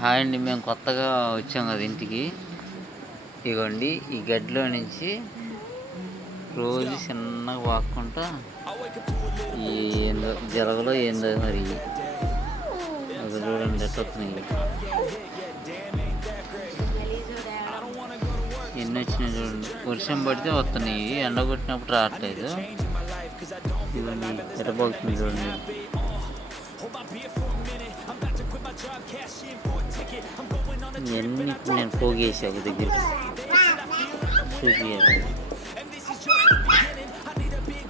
Hi అండి, మేము కొత్తగా వచ్చాం కదా ఇంటికి. ఇగోండి ఈ గడ్డిలో నుంచి రోజు చిన్నగా వాక్కుంటా ఏందో జలగలో ఏందో మరి అది చూడండి ఎట్లా వస్తున్నాయి. ఎన్ని వచ్చినాయి చూడండి. వర్షం పడితే వస్తున్నాయి, ఎండ కొట్టినప్పుడు రావట్లేదు. ఇవన్నీ ఎట్టబోతుంది చూడండి. ఇవన్నీ నేను పోగేసి ఒక దగ్గర చూపించాలి.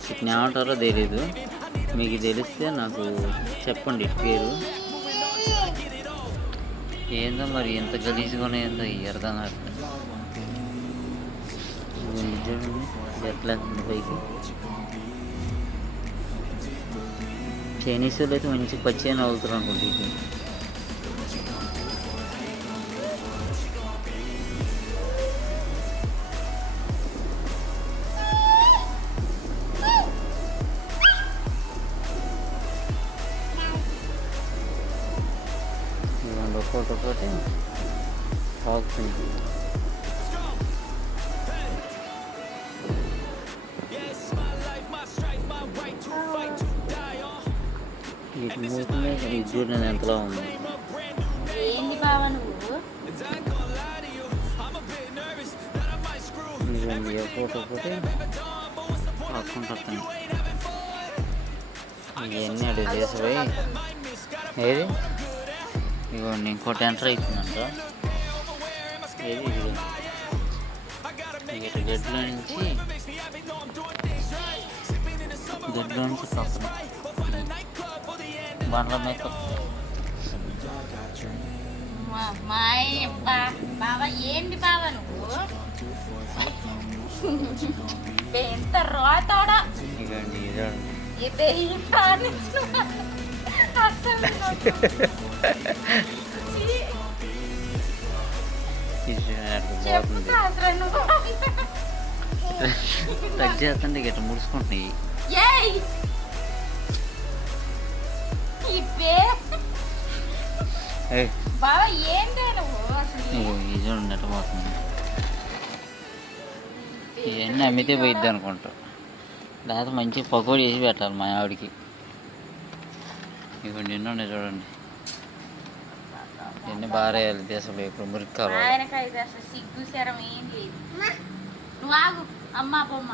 వీటిని ఏమంటారో తెలీదు, మీకు తెలిస్తే నాకు చెప్పండి పేరు. ఏందో మరి ఎంత గలీజ్గా ఏందో అర్థం కావట్లేదు. చూడండి ఎట్లా పైకి. చైనీస్ వాళ్ళు అయితే మంచి పచ్చి అని అవుతారు అనుకుంటే. ఒక్కొక్కటి ఆగుతుంది. వీటి మూతనే ఈ చూడండి ఎంతలా ఉంది. ఏంది బావా నువ్వు? ఇవన్నీ ఒక్కొక్కటి ఆకుంటున్నాయి. ఇవన్నీ అడిగి చేసిపోయి ఏది ఇగోండి ఇంకోటి ఎంటర్ అవుతుందంట. ఏది ఇది గడ్డిలో నుంచి పక్కన బండ్ల మీద బావా ఏంది బావా నువ్వు? ఎంత రోతాడా ఇదండి ఇదే టచ్ చేస్తుంటే గట్ట ముడుచుకుంటున్నాయి. బావా ఏంటి నువ్వు? ఇది చూడండి ఎట్ట పోతుంది. ఇవన్నీ అమ్మితే పోయిద్ది అనుకుంటా, లేకపోతే మంచి పకోడీ వేసి పెట్టాలి మా ఆవిడికి. ఇవ్వండి ఎన్ని ఉన్నాయి చూడండి. ఇవన్నీ బాగా వేయాలి దేశంలో ఇప్పుడు మురికి కావాలి. ఆయనకైతే అసలు సిగ్గు శరం ఏం లేదు. నువ్వు ఆగు అమ్మా బొమ్మ.